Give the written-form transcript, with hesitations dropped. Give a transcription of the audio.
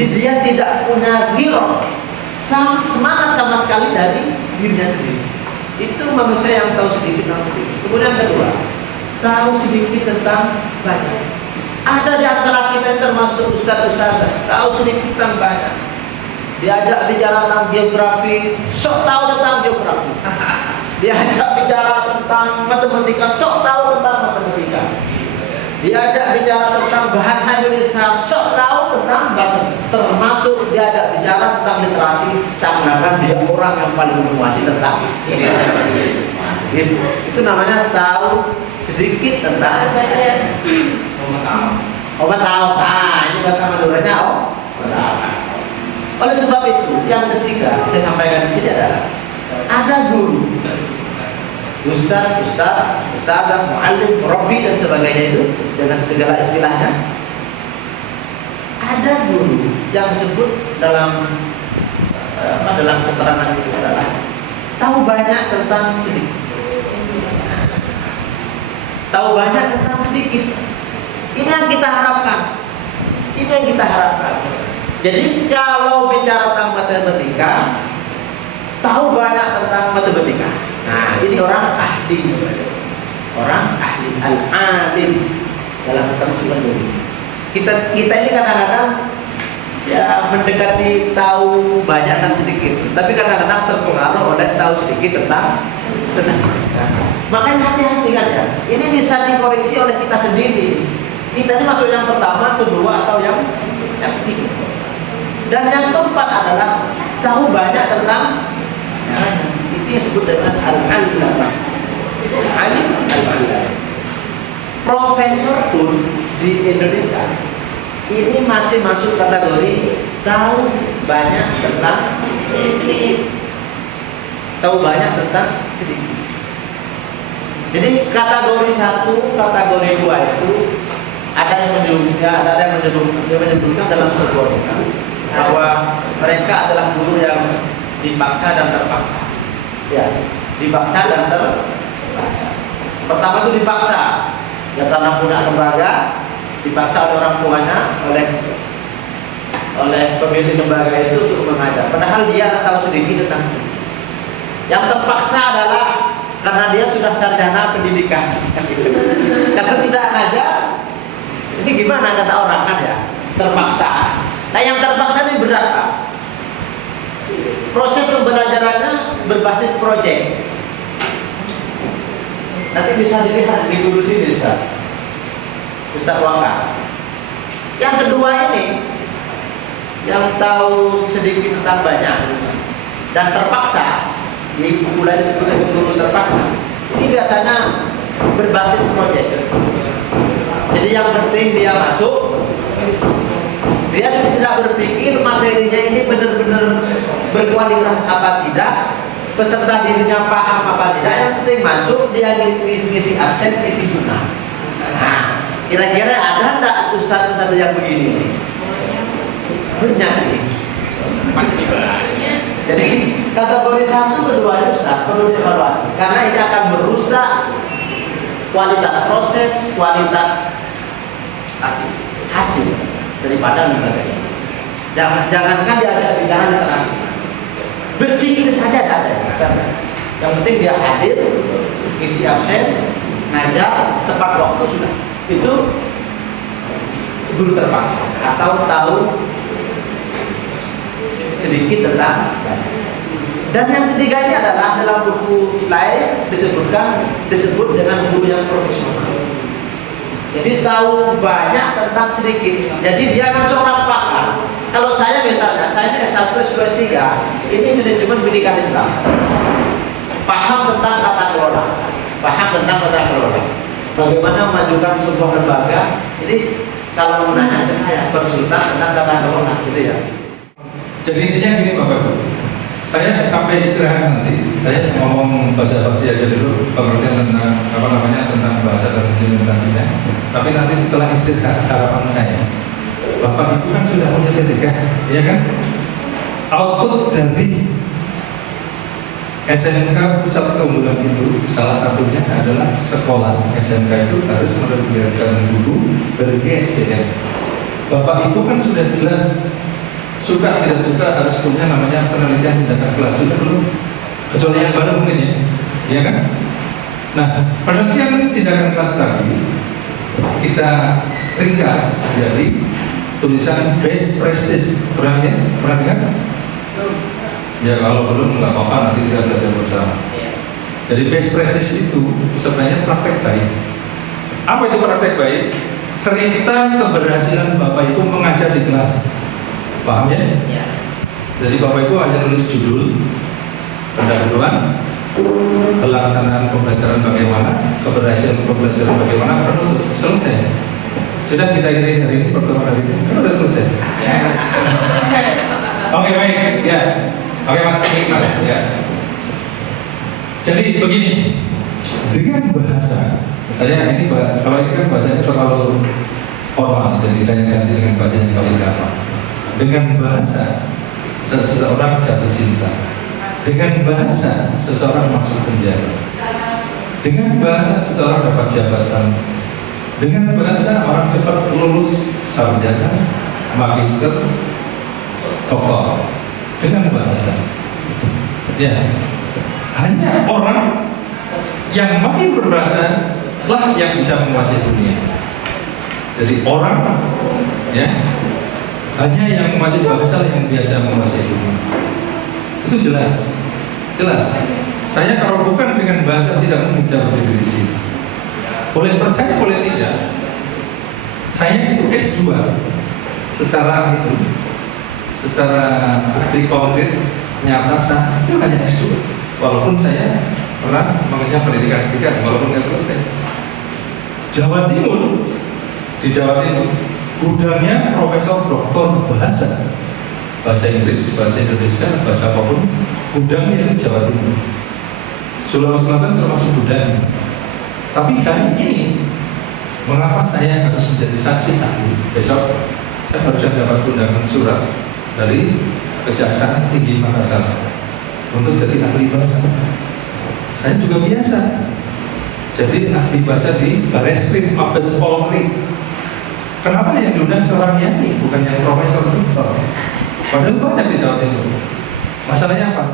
Jadi dia tidak punya hero, semangat sama sekali dari dirinya sendiri. Itu manusia yang tahu sedikit tentang sedikit. Kemudian kedua, tahu sedikit tentang banyak. Ada di antara kita yang termasuk ustaz-ustaz tahu sedikit tentang banyak. Diajak bicara tentang biografi, sok tahu tentang biografi. Diajak bicara tentang matematika, sok tahu tentang matematika. Diajak bicara tentang bahasa Indonesia, sok tahu tentang bahasa. Termasuk diajak bicara tentang literasi, seakan-akan dia orang yang paling menguasai tentang literasi. Itu namanya tahu sedikit tentang obat tahu. Nah, ini bahasa Maduranya oleh sebab itu, yang ketiga saya sampaikan di sini adalah ada guru, ustaz, muallim, murabbi dan sebagainya itu dengan segala istilahnya. Ada guru yang disebut dalam keterangan itu adalah tahu banyak tentang sedikit. Tahu banyak tentang sedikit. Ini yang kita harapkan. Jadi kalau bicara tentang matematika, tahu banyak tentang matematika. Nah, ini orang ahli, al-alim dalam keterangan dulu. Kita ini kadang-kadang ya mendekati tahu banyak dan sedikit, tapi kadang-kadang terpengaruh oleh tahu sedikit tentang. Makanya hati-hati kan ya. Ini bisa dikoreksi oleh kita sendiri. Kita ini masuk yang pertama, kedua atau yang ketiga. Dan yang keempat adalah tahu banyak tentang itu yang disebut dengan al-allamah. Alim al-allamah. Profesor pun di Indonesia ini masih masuk kategori tahu banyak tentang sedikit. Tahu banyak tentang sedikit. Jadi kategori 1, kategori 2 itu ada yang menyebutkan dalam sebuah buku bahwa mereka adalah guru yang dipaksa dan terpaksa. Ya, dipaksa dan terpaksa. Pertama itu dipaksa, ya karena punya lembaga, dipaksa oleh orang tuanya, oleh pemilik lembaga itu untuk mengajar. Padahal dia tahu sedikit tentang sedikit. Yang terpaksa adalah karena dia sudah sarjana pendidikan. Karena tidak ngajar, ini gimana kata orang kan ya? Terpaksa. Nah yang terpaksa ini berat Pak. Proses pembelajarannya berbasis proyek. Nanti bisa dilihat di guru sini Ustaz Waka. Yang kedua ini, yang tahu sedikit tentang banyak dan terpaksa, di buku lain disebut guru terpaksa. Ini biasanya berbasis proyek. Jadi yang penting dia masuk, dia sudah tidak berpikir materinya ini benar-benar berkualitas apa tidak, peserta dirinya paham apa tidak. Yang penting masuk, dia ngisi absen, ngisi guna. Nah, kira-kira ada enggak ustaz-ustaz yang begini? Banyak nih. Pasti banyak. Jadi kategori 1, kedua itu Ustaz perlu dievaluasi karena ini akan merusak kualitas proses, kualitas hasil daripada lembaga ini. Jangankan diajak bicara literasi, berpikir saja tidak ada. Yang penting dia hadir, isi absen, ngajar tepat waktu sudah. Itu guru terpaksa atau tahu sedikit tentang banyak. Dan yang ketiga ini adalah dalam buku lain disebut dengan guru yang profesional. Jadi tahu banyak tentang sedikit. Jadi dia kan seorang pakar. Kalau saya misalnya, saya S1, S2, S3, ini manajemen pendidikan Islam. Paham tentang tata kelola. Bagaimana memajukan sebuah lembaga. Jadi kalau menanya ke saya, konsultan tentang tata kelola, gitu ya. Jadi intinya gini Bapak Ibu, saya sampai istirahat nanti, saya ngomong basa-basi aja dulu pengertian tentang tentang bahasa dan implementasinya. Tapi nanti setelah istirahat harapan saya, Bapak Ibu kan sudah punya P3, ya kan? Output dari SMK Pusat Keunggulan itu salah satunya adalah sekolah SMK itu harus menerbitkan guru dari SDM. Bapak Ibu kan sudah jelas suka tidak suka harus punya namanya penelitian tindakan kelas, sudah belum? Kecuali yang baru mungkin ya, iya kan? Nah, penelitian tindakan kelas tadi kita ringkas jadi tulisan best practice. Pernah ya? Pernah dengar? Ya kalau belum nggak apa-apa, nanti kita belajar bersama. Jadi best practice itu sebenarnya praktek baik. Apa itu praktek baik? Cerita keberhasilan Bapak Ibu mengajar di kelas. Paham ya? Ya. Jadi Bapak Ibu hanya nulis judul, pendahuluan, pelaksanaan pembelajaran bagaimana, keberhasilan pembelajaran bagaimana, penutup, selesai. Sudah kita akhiri hari ini, pertemuan hari ini, kan sudah selesai. Ya. Oke baik, ya. Oke Mas, ya. Jadi begini, dengan bahasa, saya ini kalau ini kan bahasanya terlalu formal, jadi saya ganti dengan bahasa yang paling gampang. Dengan bahasa, seseorang jatuh cinta. Dengan bahasa, seseorang masuk penjara. Dengan bahasa, seseorang dapat jabatan. Dengan bahasa, orang cepat lulus sarjana, magister, doktor. Dengan bahasa, ya, hanya orang yang mahir berbahasa lah yang bisa menguasai dunia. Jadi orang, ya, hanya yang menguasai bahasa yang biasa menguasai dunia. Itu jelas, jelas. Saya kalau bukan dengan bahasa tidak mungkin bisa berdiri di sini. Boleh percaya, boleh tidak. Saya itu S2 secara itu, secara bukti konkret nyata sah itu hanya S2. Walaupun saya pernah mengenyam pendidikan S3, walaupun nggak selesai. Jawa Timur, di Jawa Timur, gudangnya profesor doktor bahasa Inggris, bahasa Indonesia, bahasa apapun, gudangnya di Jawa Timur. Sulawesi Selatan termasuk gudang. Tapi hari ini, mengapa saya harus menjadi saksi ahli? Besok saya harus dapat undangan surat dari Kejaksaan Tinggi Makassar untuk jadi ahli bahasa. Saya juga biasa jadi ahli bahasa di Bareskrim Mabes Polri. Kenapa yang diundang seorang Yani, bukan yang profesor doktor? Padahal banyak di Jawa Timur. Masalahnya apa?